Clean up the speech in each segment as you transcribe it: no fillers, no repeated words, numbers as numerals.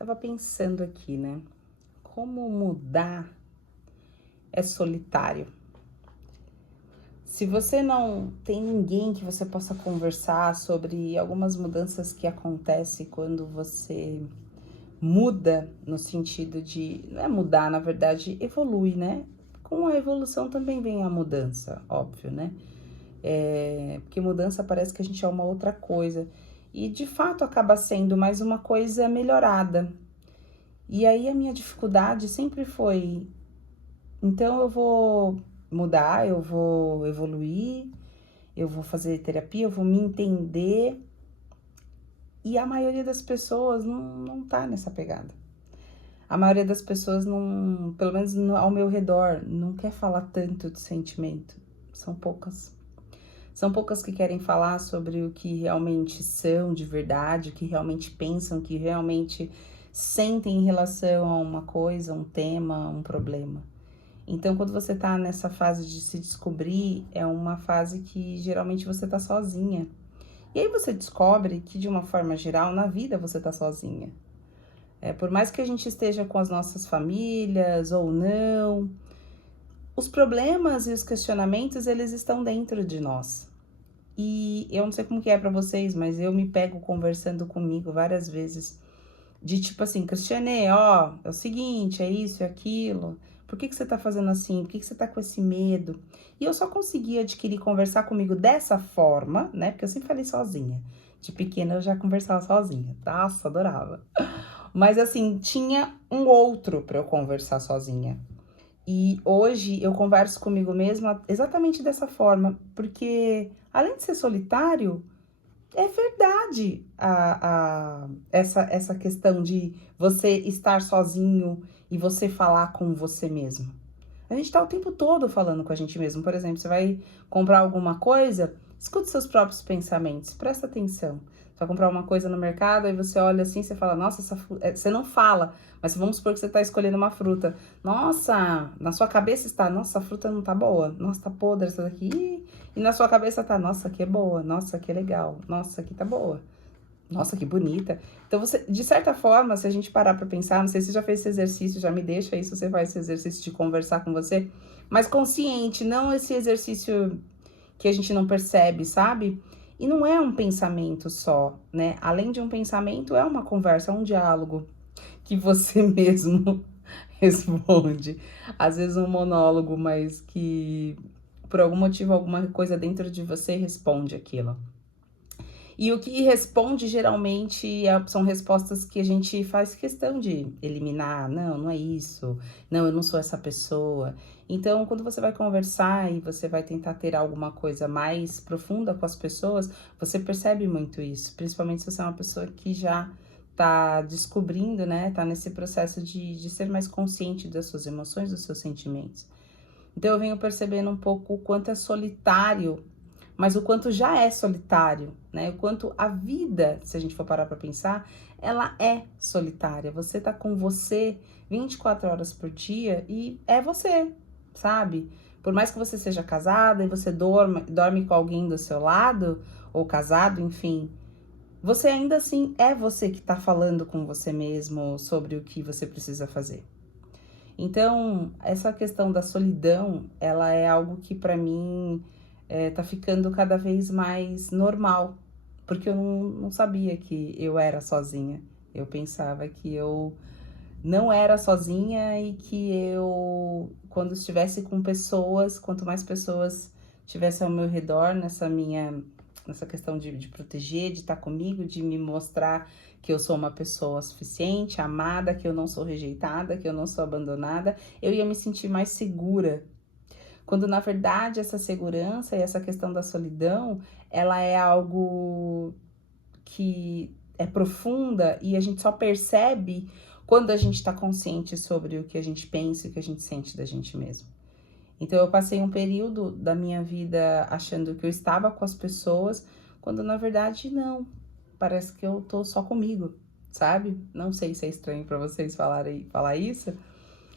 Tava pensando aqui, né? Como mudar é solitário. Se você não tem ninguém que você possa conversar sobre algumas mudanças que acontecem quando você muda, no sentido de, não é mudar, na verdade, evolui, né? Com a evolução também vem a mudança, óbvio, né? Porque mudança parece que a gente é uma outra coisa. E de fato acaba sendo mais uma coisa melhorada. E aí a minha dificuldade sempre foi, então eu vou mudar, eu vou evoluir, eu vou fazer terapia, eu vou me entender. E a maioria das pessoas não tá nessa pegada. A maioria das pessoas não, pelo menos ao meu redor, não quer falar tanto de sentimento. São poucas. São poucas que querem falar sobre o que realmente são de verdade, o que realmente pensam, o que realmente sentem em relação a uma coisa, um tema, um problema. Então, quando você tá nessa fase de se descobrir, é uma fase que geralmente você tá sozinha. E aí você descobre que, de uma forma geral, na vida você tá sozinha. Por mais que a gente esteja com as nossas famílias ou não, os problemas e os questionamentos, eles estão dentro de nós. E eu não sei como que é pra vocês, mas eu me pego conversando comigo várias vezes. De tipo assim, Cristiane, ó, é o seguinte, é isso, é aquilo. Por que você tá fazendo assim? Por que você tá com esse medo? E eu só consegui adquirir conversar comigo dessa forma, né? Porque eu sempre falei sozinha. De pequena eu já conversava sozinha. Nossa, adorava. Mas assim, tinha um outro pra eu conversar sozinha. E hoje eu converso comigo mesma exatamente dessa forma, porque além de ser solitário, é verdade essa questão de você estar sozinho e você falar com você mesmo. A gente tá o tempo todo falando com a gente mesmo. Por exemplo, você vai comprar alguma coisa, escute seus próprios pensamentos, presta atenção. Você vai comprar uma coisa no mercado, aí você olha assim, você fala, nossa, você não fala, mas vamos supor que você tá escolhendo uma fruta. Nossa, na sua cabeça está, nossa, a fruta não tá boa, nossa, tá podre essa daqui. E na sua cabeça tá, nossa, que é boa, nossa, que é legal, nossa, que tá boa. Nossa, que bonita. Então, você, de certa forma, se a gente parar pra pensar, não sei se você já fez esse exercício, já me deixa aí se você faz esse exercício de conversar com você, mas consciente, não esse exercício que a gente não percebe, sabe? E não é um pensamento só, né? Além de um pensamento, é uma conversa, é um diálogo que você mesmo responde. Às vezes um monólogo, mas que por algum motivo, alguma coisa dentro de você responde aquilo. E o que responde geralmente são respostas que a gente faz questão de eliminar. Não, não é isso. Não, eu não sou essa pessoa. Então, quando você vai conversar e você vai tentar ter alguma coisa mais profunda com as pessoas, você percebe muito isso. Principalmente se você é uma pessoa que já tá descobrindo, né? Tá nesse processo de ser mais consciente das suas emoções, dos seus sentimentos. Então, eu venho percebendo um pouco o quanto é solitário, mas o quanto já é solitário, né? O quanto a vida, se a gente for parar para pensar, ela é solitária. Você tá com você 24 horas por dia e é você, sabe? Por mais que você seja casada e você dorme com alguém do seu lado, ou casado, enfim, você ainda assim é você que tá falando com você mesmo sobre o que você precisa fazer. Então, essa questão da solidão, ela é algo que para mim tá ficando cada vez mais normal, porque eu não sabia que eu era sozinha. Eu pensava que eu não era sozinha e que eu, quando estivesse com pessoas, quanto mais pessoas tivessem ao meu redor nessa questão de proteger, de estar comigo, de me mostrar que eu sou uma pessoa suficiente, amada, que eu não sou rejeitada, que eu não sou abandonada, eu ia me sentir mais segura. Quando na verdade essa segurança e essa questão da solidão, ela é algo que é profunda e a gente só percebe quando a gente está consciente sobre o que a gente pensa e o que a gente sente da gente mesmo. Então eu passei um período da minha vida achando que eu estava com as pessoas, quando na verdade não. Parece que eu tô só comigo, sabe? Não sei se é estranho para vocês falar isso,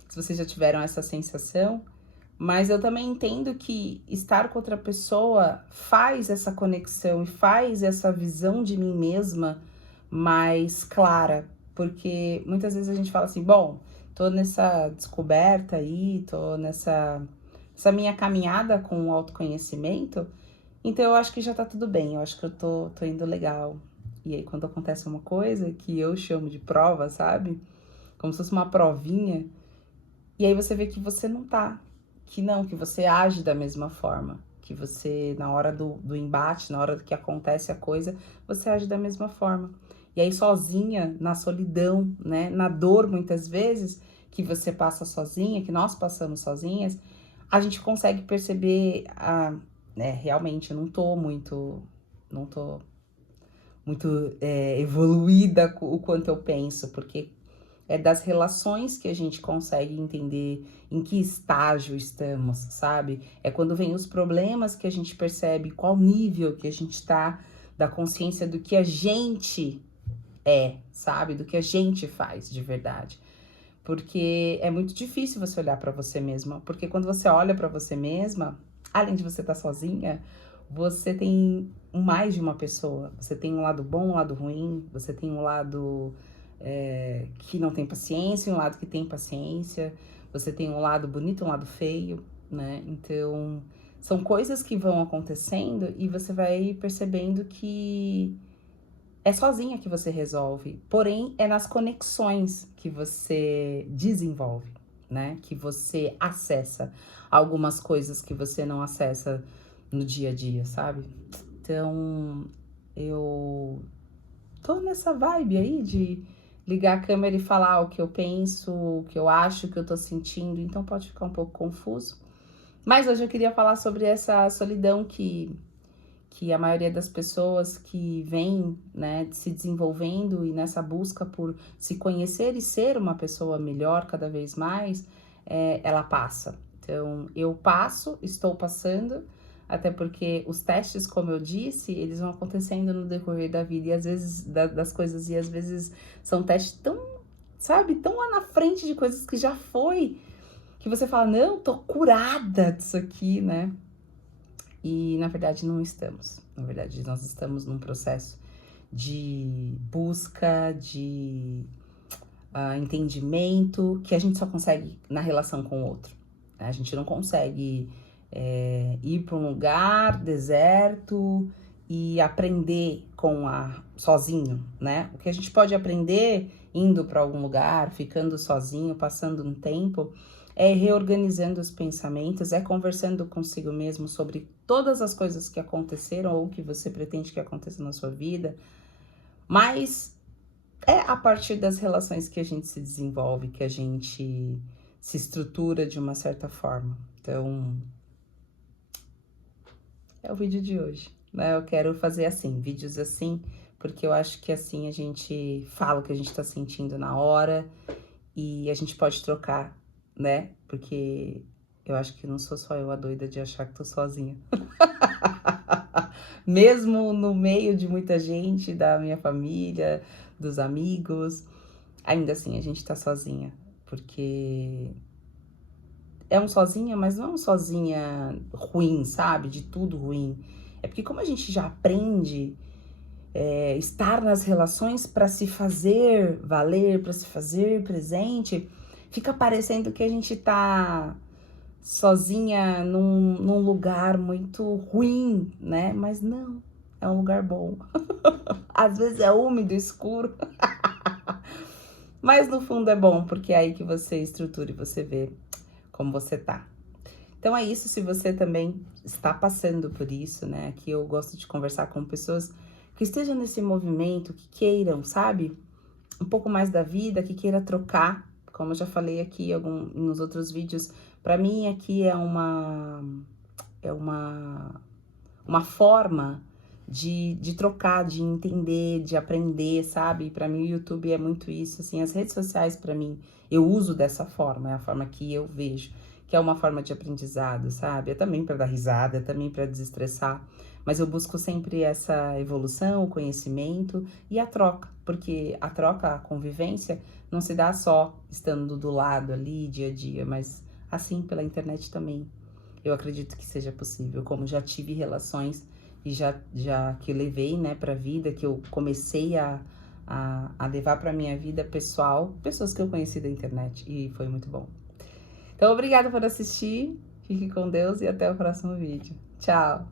se vocês já tiveram essa sensação, mas eu também entendo que estar com outra pessoa faz essa conexão e faz essa visão de mim mesma mais clara. Porque muitas vezes a gente fala assim, bom, tô nessa descoberta aí, tô essa minha caminhada com o autoconhecimento, então eu acho que já tá tudo bem, eu acho que eu tô indo legal. E aí quando acontece uma coisa que eu chamo de prova, sabe? Como se fosse uma provinha, e aí você vê que você não tá, que não, que você age da mesma forma, que você, na hora do embate, na hora que acontece a coisa, você age da mesma forma. E aí sozinha, na solidão, né, na dor muitas vezes, que você passa sozinha, que nós passamos sozinhas, a gente consegue perceber, realmente, eu não tô muito evoluída o quanto eu penso, porque é das relações que a gente consegue entender em que estágio estamos, sabe? É quando vem os problemas que a gente percebe qual nível que a gente tá da consciência do que a gente sabe? Do que a gente faz de verdade. Porque é muito difícil você olhar para você mesma, porque quando você olha para você mesma, além de você estar sozinha, você tem mais de uma pessoa. Você tem um lado bom, um lado ruim, você tem um lado que não tem paciência, um lado que tem paciência, você tem um lado bonito, um lado feio, né? Então, são coisas que vão acontecendo e você vai percebendo que é sozinha que você resolve, porém é nas conexões que você desenvolve, né? Que você acessa algumas coisas que você não acessa no dia a dia, sabe? Então, eu tô nessa vibe aí de ligar a câmera e falar o que eu penso, o que eu acho, o que eu tô sentindo, então pode ficar um pouco confuso. Mas hoje eu queria falar sobre essa solidão que a maioria das pessoas que vem, né, se desenvolvendo e nessa busca por se conhecer e ser uma pessoa melhor cada vez mais, ela passa. Então, eu passo, estou passando, até porque os testes, como eu disse, eles vão acontecendo no decorrer da vida e às vezes das coisas, e às vezes são testes tão, sabe, tão lá na frente de coisas que já foi, que você fala, não, tô curada disso aqui, né? E na verdade não estamos. Na verdade, nós estamos num processo de busca, de entendimento, que a gente só consegue na relação com o outro. A gente não consegue ir para um lugar deserto e aprender sozinho, né? O que a gente pode aprender indo para algum lugar, ficando sozinho, passando um tempo, é reorganizando os pensamentos, é conversando consigo mesmo sobre todas as coisas que aconteceram ou que você pretende que aconteça na sua vida, mas é a partir das relações que a gente se desenvolve, que a gente se estrutura de uma certa forma. Então, é o vídeo de hoje, né? Eu quero fazer assim, vídeos assim, porque eu acho que assim a gente fala o que a gente tá sentindo na hora e a gente pode trocar, né? Porque eu acho que não sou só eu a doida de achar que tô sozinha. Mesmo no meio de muita gente, da minha família, dos amigos, ainda assim a gente tá sozinha, porque é um sozinha, mas não é um sozinha ruim, sabe? De tudo ruim. É porque como a gente já aprende estar nas relações para se fazer valer, para se fazer presente, fica parecendo que a gente tá sozinha num lugar muito ruim, né? Mas não, é um lugar bom. Às vezes é úmido, escuro, mas no fundo é bom, porque é aí que você estrutura e você vê como você tá. Então é isso, se você também está passando por isso, né? Aqui eu gosto de conversar com pessoas que estejam nesse movimento, que queiram, sabe? Um pouco mais da vida, que queira trocar, como eu já falei aqui nos outros vídeos, para mim aqui é uma forma de trocar, de entender, de aprender, sabe? Para mim o YouTube é muito isso, assim, as redes sociais para mim, eu uso dessa forma, é a forma que eu vejo, que é uma forma de aprendizado, sabe? É também para dar risada, é também para desestressar, mas eu busco sempre essa evolução, o conhecimento e a troca, porque a troca, a convivência não se dá só estando do lado ali, dia a dia, mas assim pela internet também. Eu acredito que seja possível, como já tive relações e já que eu levei, né, pra vida, que eu comecei a a levar para minha vida pessoal, pessoas que eu conheci da internet, e foi muito bom. Então, obrigada por assistir, fique com Deus e até o próximo vídeo. Tchau!